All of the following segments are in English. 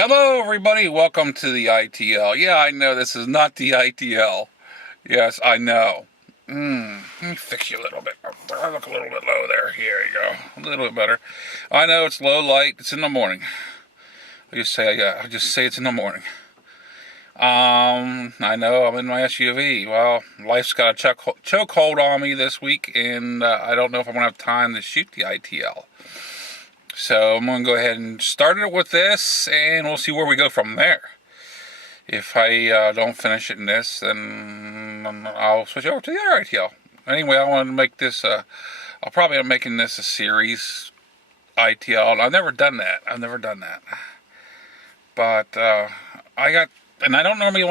Hello, everybody. Welcome to the ITL. Yeah, I know this is not the ITL. Yes, I know. Let me fix you a little bit. I look a little bit low there. Here you go. A little bit better. I know it's low light. It's in the morning. I just say it's in the morning. I know I'm in my SUV. Well, life's got a chokehold on me this week, and I don't know if I'm gonna have time to shoot the ITL. So I'm going to go ahead and start it with this, and we'll see where we go from there. If I don't finish it in this, then I'll switch over to the other ITL. Anyway, I want to make this, I'll probably end up making this a series ITL. I've never done that. But I don't normally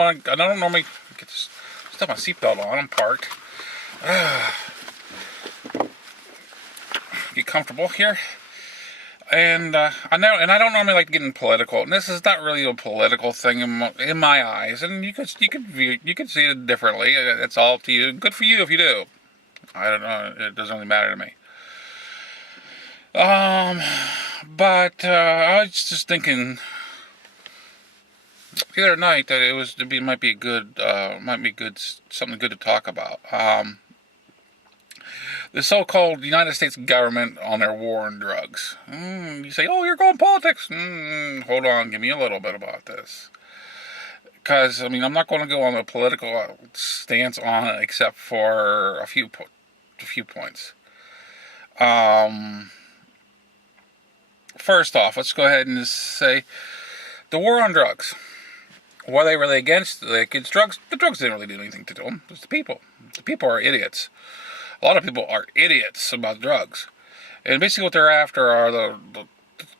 get this, still my seatbelt on. I'm parked. Get comfortable here. And I don't normally like getting political. And this is not really a political thing in my eyes. And you could see it differently. It's all up to you. Good for you if you do. I don't know. It doesn't really matter to me. But I was just thinking the other night that might be something good to talk about. The so-called United States government on their war on drugs. You say, oh, you're going politics. Hold on, give me a little bit about this. Because, I'm not going to go on a political stance on it except for a few points. First off, let's go ahead and just say the war on drugs. Were they really against drugs? The drugs didn't really do anything to them. It's the people. The people are idiots. A lot of people are idiots about drugs. And basically what they're after are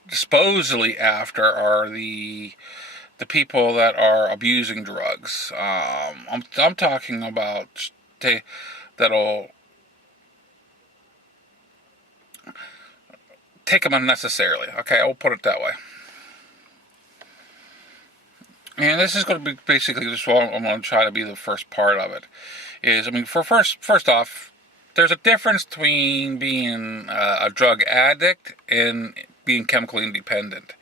supposedly after are the people that are abusing drugs. I'm talking about that'll take them unnecessarily. Okay, I'll put it that way. And this is going to be basically just what I'm going to try to be the first part of it. First off, there's a difference between being a drug addict and being chemically independent.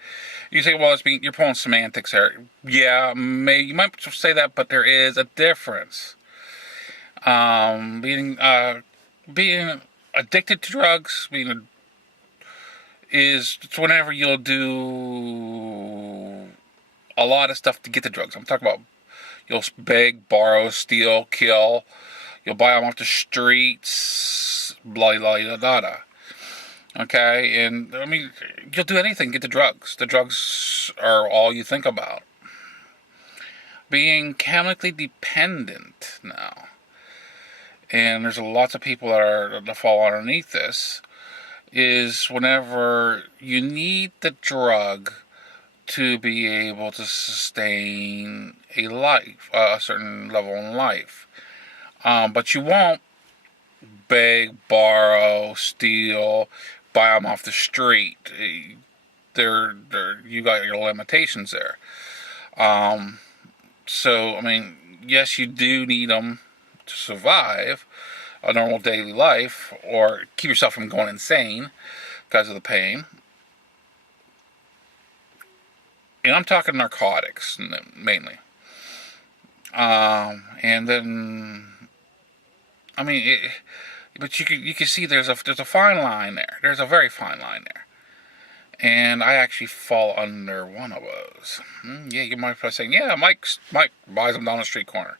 You say, well, you're pulling semantics there. Yeah, you might say that, but there is a difference. Being addicted to drugs, it's whenever you'll do a lot of stuff to get the drugs. I'm talking about you'll beg, borrow, steal, kill. You'll buy them off the streets, blah, blah, blah, blah, blah. Okay, and you'll do anything to get the drugs. The drugs are all you think about. Being chemically dependent now, and there's lots of people that fall underneath this, is whenever you need the drug to be able to sustain a certain level in life. But you won't beg, borrow, steal, buy them off the street. You got your limitations there. Yes, you do need them to survive a normal daily life or keep yourself from going insane because of the pain. And I'm talking narcotics mainly. And then. But you can see there's a fine line there. There's a very fine line there, and I actually fall under one of those. Yeah, you might be saying, yeah, Mike buys them down the street corner.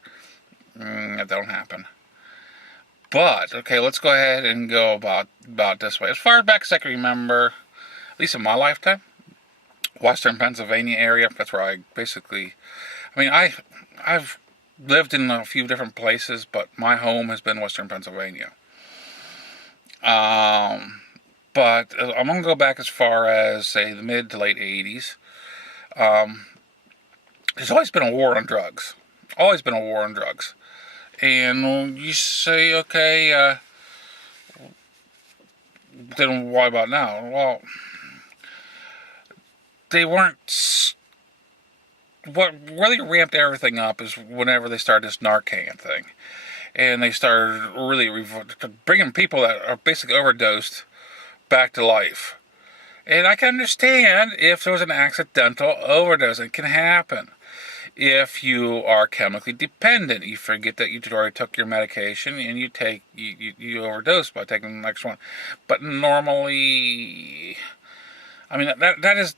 That don't happen. But okay, let's go ahead and go about this way. As far back as I can remember, at least in my lifetime, Western Pennsylvania area. That's where I basically. I've lived in a few different places, but my home has been Western Pennsylvania. But I'm going to go back as far as, say, the mid to late 80s. There's always been a war on drugs. Always been a war on drugs. And you say, okay, then why about now? Well, they weren't. What really ramped everything up is whenever they started this Narcan thing. And they started really bringing people that are basically overdosed back to life. And I can understand if there was an accidental overdose. It can happen. If you are chemically dependent, you forget that you already took your medication and you overdose by taking the next one. But normally, I mean that is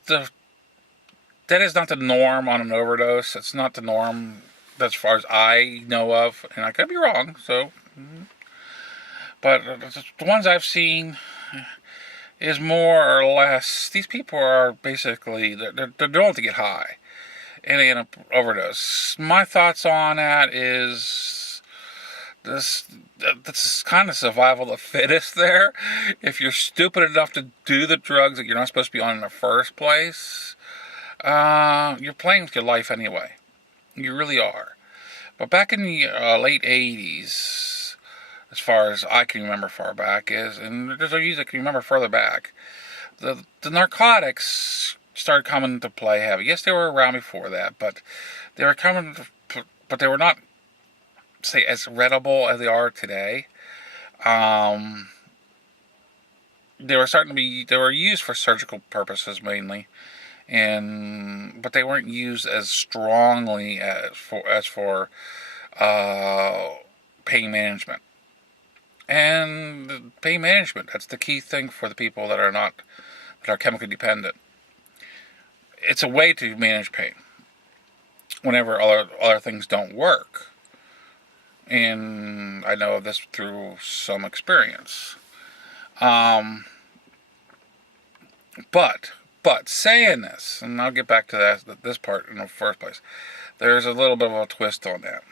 not the norm on an overdose. It's not the norm as far as I know of, and I could be wrong. So, but the ones I've seen is more or less these people are basically they're doing it to get high, and they end up overdose. My thoughts on that is this is kind of survival of the fittest there. If you're stupid enough to do the drugs that you're not supposed to be on in the first place, you're playing with your life anyway. You really are. But back in the late 80s, as far as I can remember far back is, and there's a music I can remember further back, the narcotics started coming into play heavy. Yes, they were around before that, but they were coming, but they were not, say, as readable as they are today. They were used for surgical purposes mainly, but they weren't used as strongly as for pain management. And pain management, that's the key thing for the people that are chemically dependent. It's a way to manage pain whenever other things don't work. And I know of this through some experience. But saying this, and I'll get back to this part in the first place, there's a little bit of a twist on that.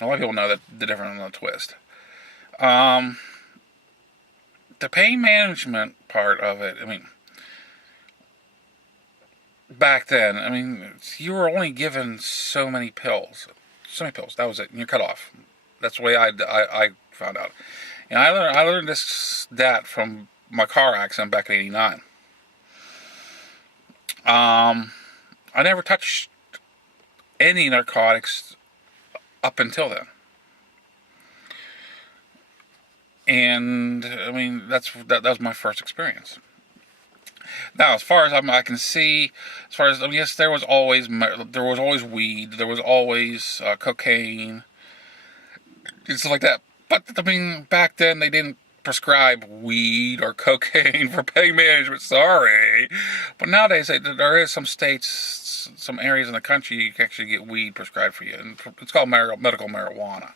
And a lot of people know that the difference on the twist. The pain management part of it, I mean, back then, I mean, you were only given so many pills. That was it, and you're cut off. That's the way I found out. And I learned that from my car accident back in '89. I never touched any narcotics up until then. And I mean, that was my first experience. Now, as far as I can see, yes, there was always weed, there was always cocaine, and stuff like that. But I mean, back then they didn't prescribe weed or cocaine for pain management. Sorry, but nowadays there is some states, some areas in the country you can actually get weed prescribed for you, and it's called medical marijuana.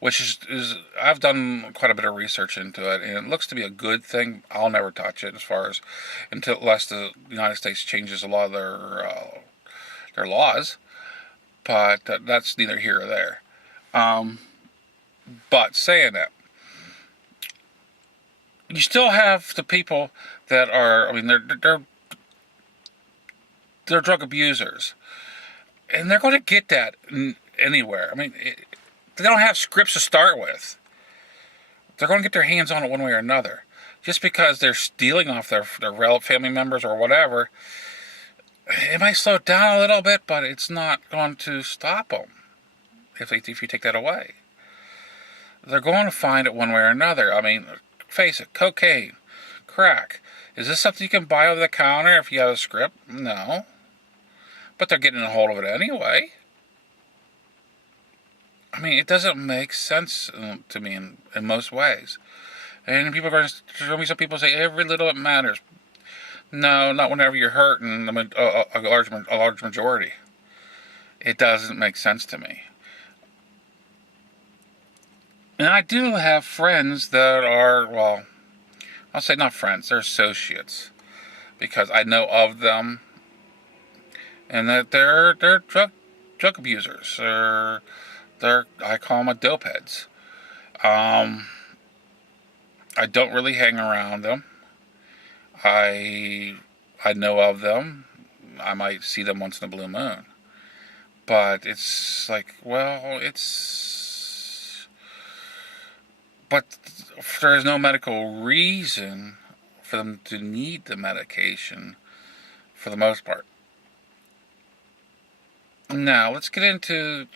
Which is I've done quite a bit of research into it, and it looks to be a good thing. I'll never touch it unless the United States changes a lot of their laws, but that's neither here or there. But saying that, you still have the people that are, I mean, they're drug abusers, and they're going to get that anywhere. I mean. They don't have scripts to start with. They're going to get their hands on it one way or another. Just because they're stealing off their family members or whatever, it might slow it down a little bit, but it's not going to stop them if you take that away. They're going to find it one way or another. I mean, face it, cocaine, crack. Is this something you can buy over the counter if you have a script? No. But they're getting a hold of it anyway. I mean, it doesn't make sense to me in most ways. And people are going to show me some people say every little bit matters. No, not whenever you're hurting a large majority. It doesn't make sense to me. And I do have friends that are, well, I'll say not friends, they're associates. Because I know of them. And that they're drug abusers. I call them dope heads. I don't really hang around them. I know of them. I might see them once in a blue moon. But it's like, well, but there is no medical reason for them to need the medication for the most part. Now, let's get into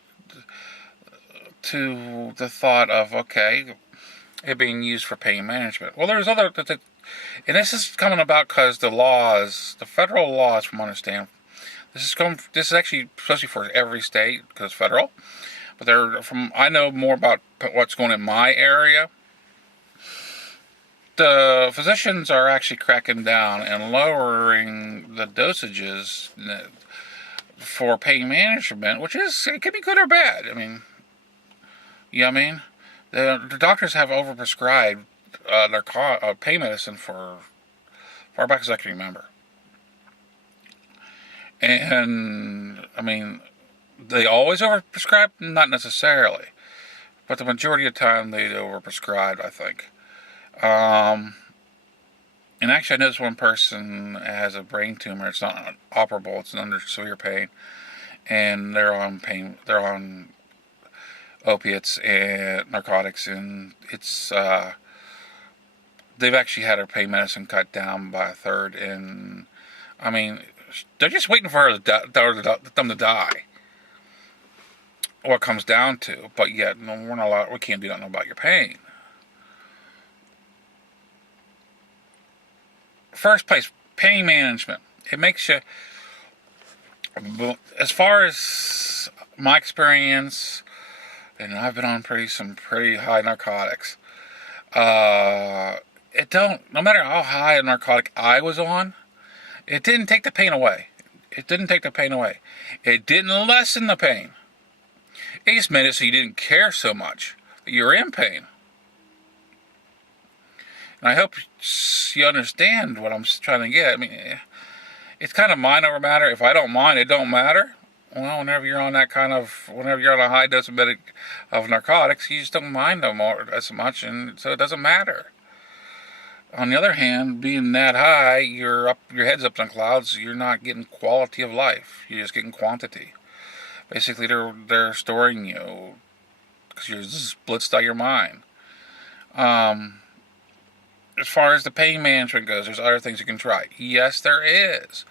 the thought of, okay, it being used for pain management. Well, there's other and this is coming about because the federal laws, from what I understand, this is actually especially for every state because it's federal. But I know more about what's going on in my area. The physicians are actually cracking down and lowering the dosages for pain management, which it could be good or bad. I mean, the doctors have overprescribed their pain medicine for far back as I can remember. And, I mean, they always overprescribe? Not necessarily. But the majority of the time they overprescribed, I think. And actually I know this one person has a brain tumor. It's not operable. It's under severe pain. And they're on opiates and narcotics, and they've actually had her pain medicine cut down by a third, and I mean, they're just waiting for them to die. What it comes down to, but yet we can't do nothing about your pain. First place, pain management. It makes you, as far as my experience, and I've been on some pretty high narcotics. No matter how high a narcotic I was on, it didn't take the pain away. It didn't lessen the pain. It just made it so you didn't care so much that you're in pain. And I hope you understand what I'm trying to get. I mean, it's kind of mind over matter. If I don't mind, it don't matter. Well, whenever you're on a high dose of narcotics, you just don't mind them as much, and so it doesn't matter. On the other hand, being that high, your head's up in the clouds. You're not getting quality of life. You're just getting quantity. Basically, they're storing you because you're just blitzed out of your mind. As far as the pain management goes, there's other things you can try. Yes, there is.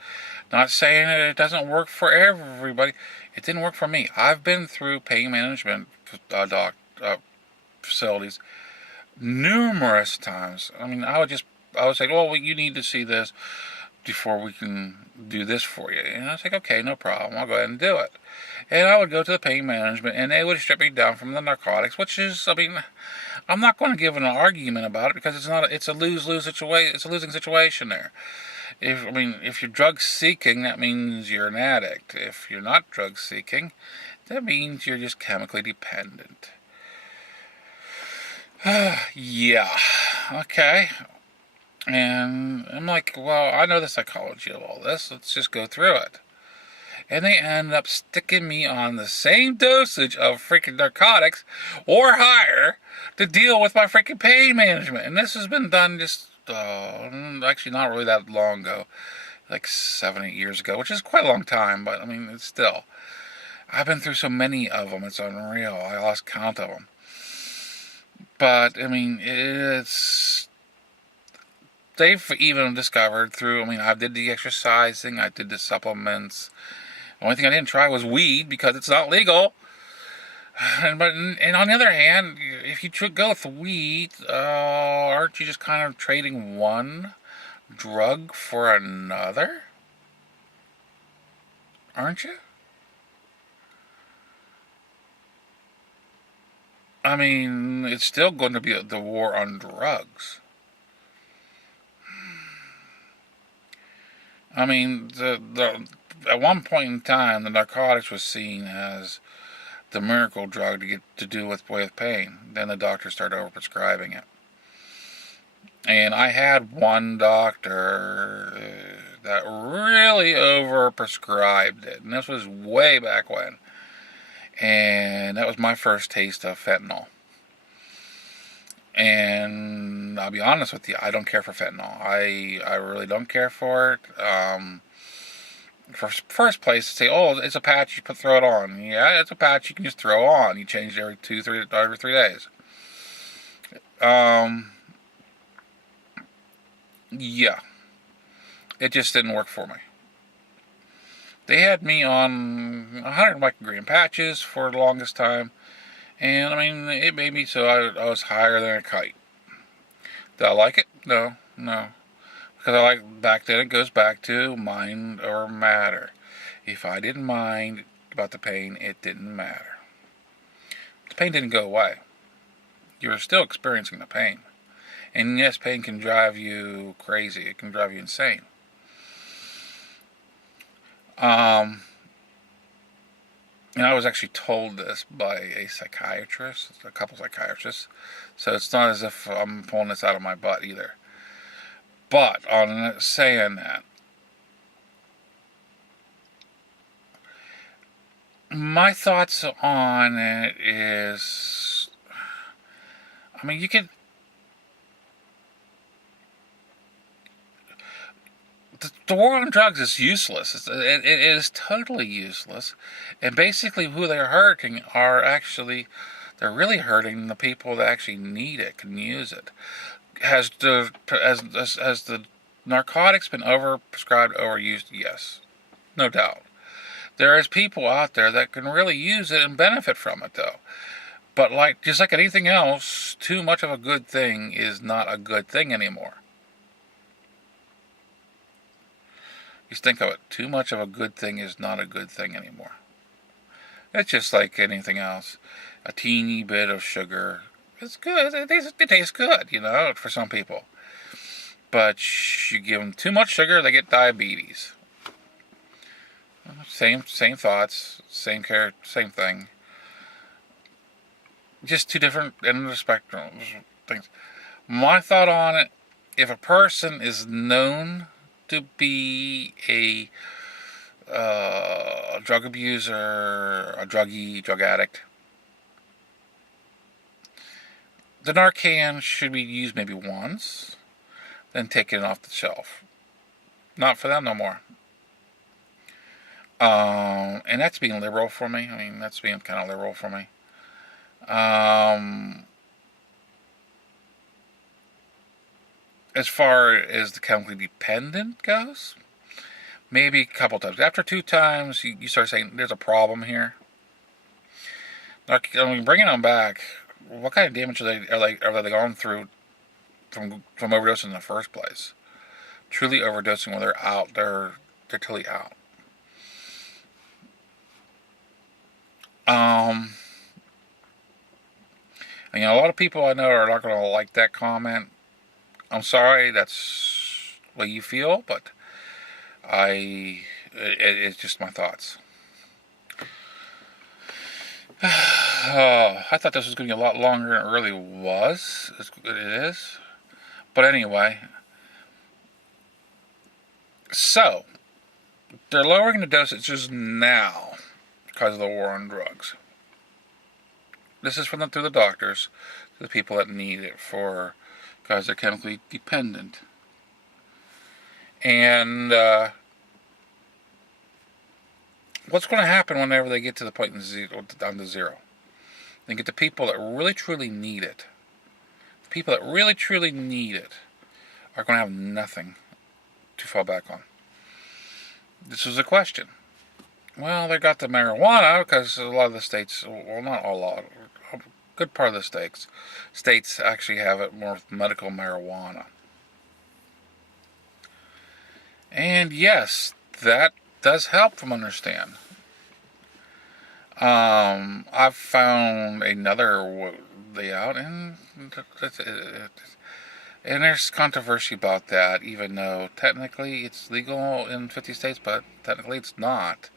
Not saying that it doesn't work for everybody. It didn't work for me. I've been through pain management facilities numerous times. I mean, I would say, well, you need to see this before we can do this for you. And I was like, okay, no problem. I'll go ahead and do it. And I would go to the pain management, and they would strip me down from the narcotics, which is, I mean, I'm not going to give an argument about it because it's a lose-lose situation. It's a losing situation there. If you're drug seeking, that means you're an addict. If you're not drug seeking, that means you're just chemically dependent. Yeah. Okay. And I'm like, well, I know the psychology of all this. Let's just go through it. And they end up sticking me on the same dosage of freaking narcotics or higher to deal with my freaking pain management. And this has been done just actually not really that long ago, like 7, 8 years ago, which is quite a long time, but I mean, it's still. I've been through so many of them, it's unreal. I lost count of them. But, I mean, they've even discovered I did the exercising, I did the supplements. The only thing I didn't try was weed because it's not legal. And on the other hand, if you go with weed, aren't you just kind of trading one drug for another? Aren't you? I mean, it's still going to be the war on drugs. I mean, at one point in time, the narcotics was seen as the miracle drug to do with pain. Then the doctors started overprescribing it. And I had one doctor that really overprescribed it. And this was way back when. And that was my first taste of fentanyl. And I'll be honest with you, I don't care for fentanyl. I really don't care for it. First place to say, oh, it's a patch, you throw it on. Yeah, it's a patch you can just throw on. You change it every 3 days. Yeah. It just didn't work for me. They had me on 100 microgram patches for the longest time. And, I mean, it made me so I was higher than a kite. Did I like it? No. No. Because I like, back then it goes back to mind or matter. If I didn't mind about the pain, it didn't matter. The pain didn't go away. You're still experiencing the pain. And yes, pain can drive you crazy. It can drive you insane. And I was actually told this by a psychiatrist, a couple psychiatrists. So it's not as if I'm pulling this out of my butt either. But on saying that, my thoughts on it is, I mean, you can, the war on drugs is useless. It is totally useless. And basically who they're hurting are actually, they're really hurting the people that actually need it, can use it. Has the narcotics been overprescribed, overused? Yes, no doubt. There is people out there that can really use it and benefit from it, though. But just like anything else, too much of a good thing is not a good thing anymore. Just think of it. Too much of a good thing is not a good thing anymore. It's just like anything else. A teeny bit of sugar, it's good. It tastes good, for some people. But you give them too much sugar, they get diabetes. Same thoughts, same care, same thing. Just two different ends of the spectrum things. My thought on it: if a person is known to be a drug abuser, a druggie, drug addict, the Narcan should be used maybe once, then taken off the shelf. Not for them no more. And that's being liberal for me. I mean, that's being kind of liberal for me. As far as the chemically dependent goes, maybe a couple times. After 2 times, you start saying there's a problem here. I mean, bringing them back, what kind of damage are they going through from overdosing in the first place? Truly overdosing when they're out, they're totally out. And, a lot of people I know are not going to like that comment. I'm sorry, that's what you feel, but it's just my thoughts. I thought this was going to be a lot longer than it really was. It is. But anyway. So, they're lowering the dosages now because of the war on drugs. This is through the doctors to the people that need it because they're chemically dependent. And what's going to happen whenever they get to the point down to zero? They get the people that really truly need it. The people that really truly need it are going to have nothing to fall back on. This is a question. Well, they got the marijuana because a lot of the states, well, not a lot, a good part of the states actually have it more with medical marijuana. And yes, that does help from understand. I've found another way out, and there's controversy about that, even though technically it's legal in 50 states, but technically it's not.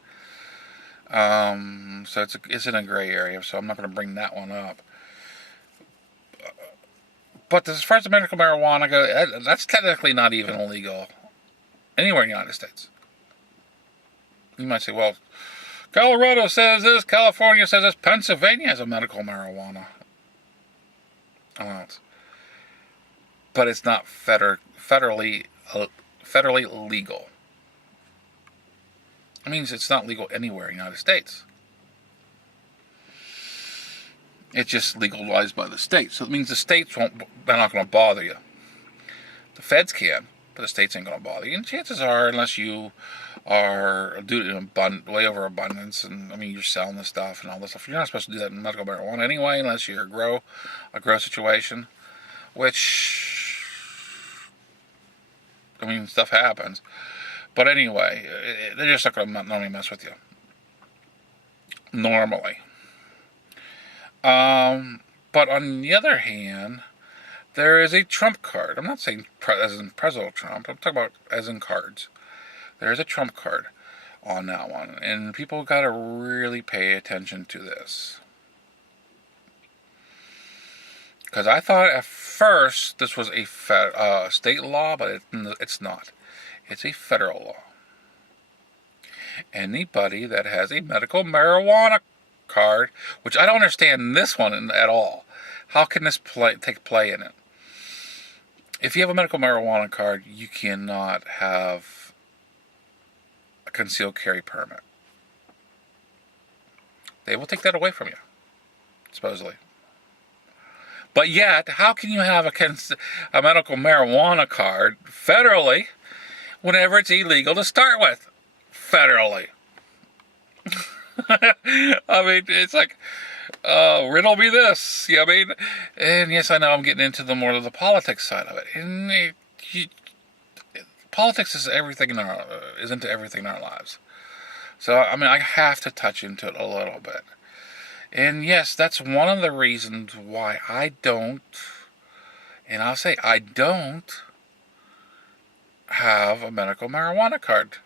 So it's in a gray area, so I'm not going to bring that one up. But as far as the medical marijuana goes, that's technically not even illegal anywhere in the United States. You might say, well, Colorado says this, California says this, Pennsylvania has a medical marijuana. But it's not federally legal. It means it's not legal anywhere in the United States. It's just legalized by the states. So it means the states they're not going to bother you. The feds can, but the states ain't going to bother you. And chances are, unless you are doing it way over abundance, and I mean you're selling this stuff and all this stuff, you're not supposed to do that in medical marijuana anyway, unless you're a grow situation, which I mean, stuff happens. But anyway, they're just not going to normally mess with you. Normally. But on the other hand, there is a trump card. I'm not saying as in President Trump. I'm talking about as in cards. There is a trump card on that one. And people got to really pay attention to this. Because I thought at first this was a state law, but it's not. It's a federal law. Anybody that has a medical marijuana card, which I don't understand this one at all. How can this take play in it? If you have a medical marijuana card, you cannot have a concealed carry permit. They will take that away from you, supposedly. But yet, how can you have a medical marijuana card federally whenever it's illegal to start with? Federally. I mean, it's like, riddle me this. I mean, and yes, I know I'm getting into more of the politics side of it. And politics is everything is into everything in our lives. So, I mean, I have to touch into it a little bit. And yes, that's one of the reasons why I don't, and I'll say I don't have a medical marijuana card.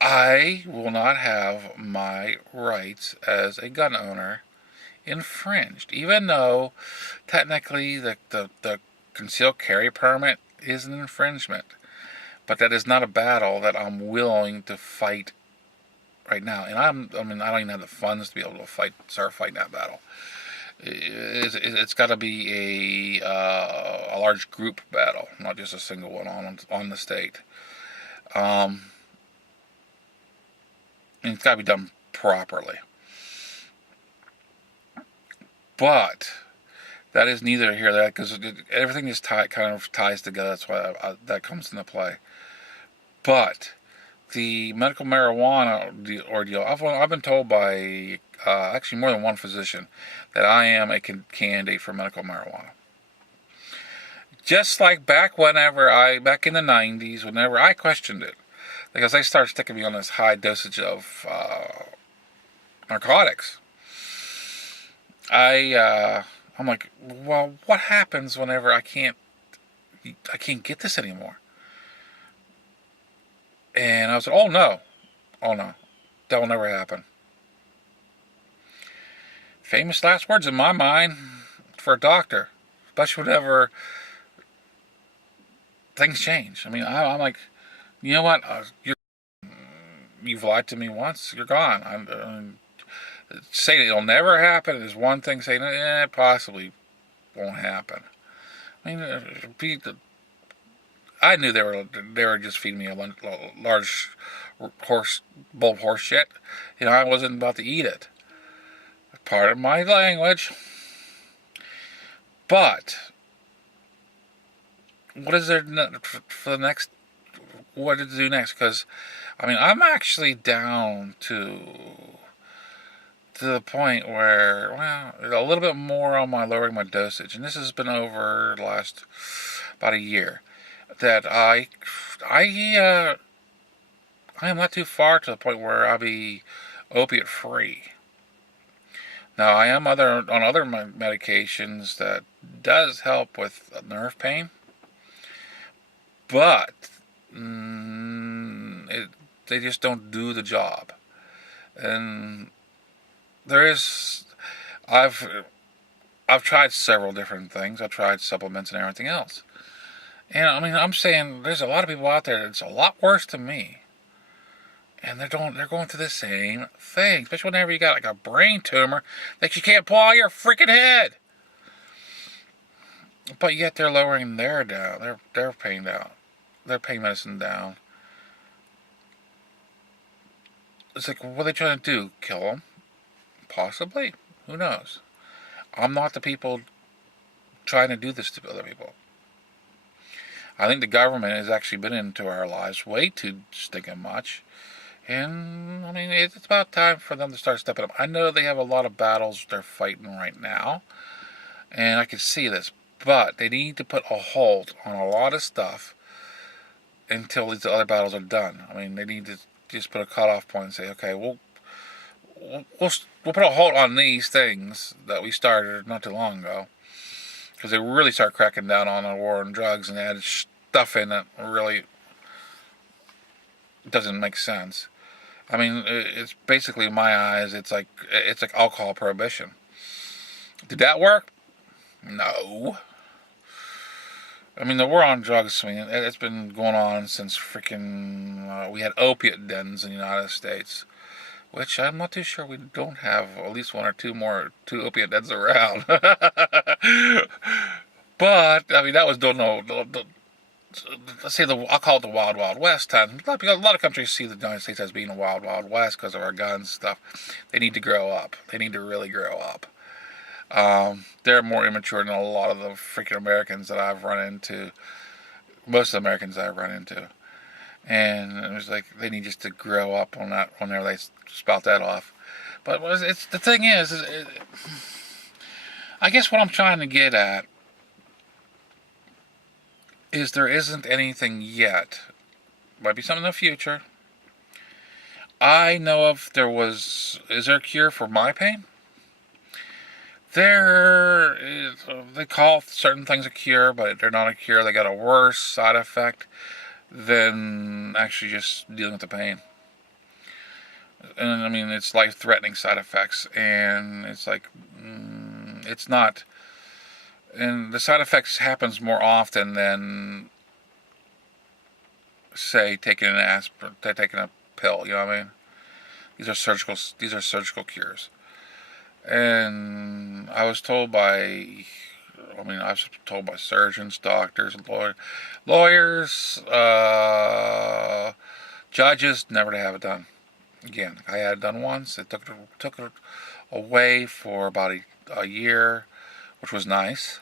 I will not have my rights as a gun owner infringed, even though technically the concealed carry permit is an infringement. But that is not a battle that I'm willing to fight right now. And I don't even have the funds to be able to start fighting that battle. It's got to be a large group battle, not just a single one on the state. And it's got to be done properly. But that is neither here nor there, because everything is kind of ties together. That's why that comes into play. But the medical marijuana ordeal, I've been told by actually more than one physician that I am a candidate for medical marijuana. Just like back in the 90s, whenever I questioned it, because they started sticking me on this high dosage of narcotics. I'm like, well, what happens whenever I can't get this anymore? And I was like, oh no, that will never happen. Famous last words in my mind for a doctor, especially whenever things change. I mean, I'm like, you know what? You've lied to me once. You're gone. Saying it'll never happen is one thing. Saying it possibly won't happen. I mean, I knew they were just feeding me a large bowl of horse shit. You know, I wasn't about to eat it. Part of my language. But what is there for the next? What to do next? Because I mean, I'm actually down to the point where, well, a little bit more on lowering my dosage, and this has been over the last about a year. That I am not too far to the point where I'll be opiate free. Now I am on other medications that does help with nerve pain, but they just don't do the job. And I've tried several different things. I've tried supplements and everything else. And I mean, I'm saying there's a lot of people out there that's a lot worse than me. And they're going through the same thing. Especially whenever you got like a brain tumor that you can't pull out of your freaking head. But yet they're lowering their pain down. Their pain medicine down. It's like, what are they trying to do? Kill them? Possibly. Who knows? I'm not the people trying to do this to other people. I think the government has actually been into our lives way too stinking much. And, I mean, it's about time for them to start stepping up. I know they have a lot of battles they're fighting right now. And I can see this. But they need to put a halt on a lot of stuff until these other battles are done. I mean, they need to just put a cutoff point and say, okay, we'll put a halt on these things that we started not too long ago, because they really start cracking down on the war on drugs and added stuff in that really doesn't make sense. I mean, it's basically, in my eyes, it's like alcohol prohibition. Did that work? No. I mean, the war on drugs, I mean, it's been going on since freaking, we had opiate dens in the United States, which I'm not too sure we don't have at least one or two opiate dens around. But, I mean, that was, let's say, I'll call it the Wild Wild West time. A lot of countries see the United States as being a Wild Wild West because of our guns and stuff. They need to grow up. They need to really grow up. They're more immature than a lot of the freaking Americans that I've run into. Most of the Americans that I've run into. And it was like, they need just to grow up on that whenever they spout that off. But the thing is I guess what I'm trying to get at is there isn't anything yet. Might be something in the future. I know of is there a cure for my pain? There is, they call certain things a cure, but they're not a cure. They got a worse side effect than actually just dealing with the pain. And I mean, it's life-threatening side effects, and it's like, it's not. And the side effects happens more often than, say, taking an aspirin, taking a pill. You know what I mean? These are surgical cures. And I was told by surgeons, doctors, lawyers, judges, never to have it done again. I had it done once. It took it away for about a year, which was nice,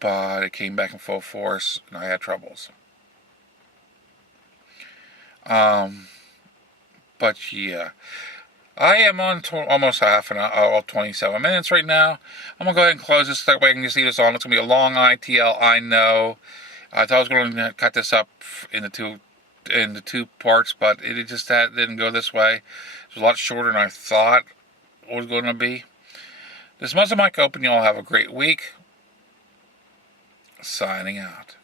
but it came back in full force, and I had troubles. But yeah. I am on almost half an hour, 27 minutes right now. I'm going to go ahead and close this, that way I can just leave this on. It's going to be a long ITL, I know. I thought I was going to cut this up into two parts, but it just didn't go this way. It was a lot shorter than I thought it was going to be. This MuzzleMike open. You all have a great week. Signing out.